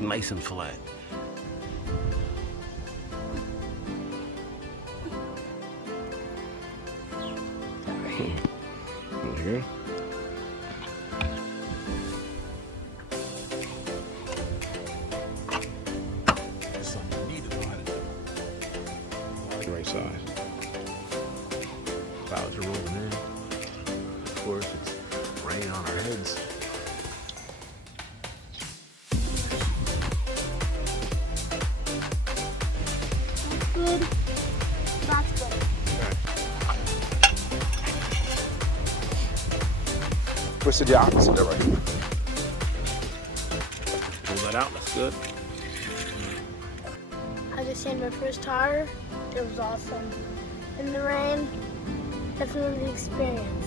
nice and flat. Here. That's something you need to know how to do. Right side. Clouds are rolling in. Of course, it's raining on our heads. Good. That's good. Twisted the opposite that right. Pull that out, that's good. I just seen my first tire. It was awesome. In the rain, definitely the experience.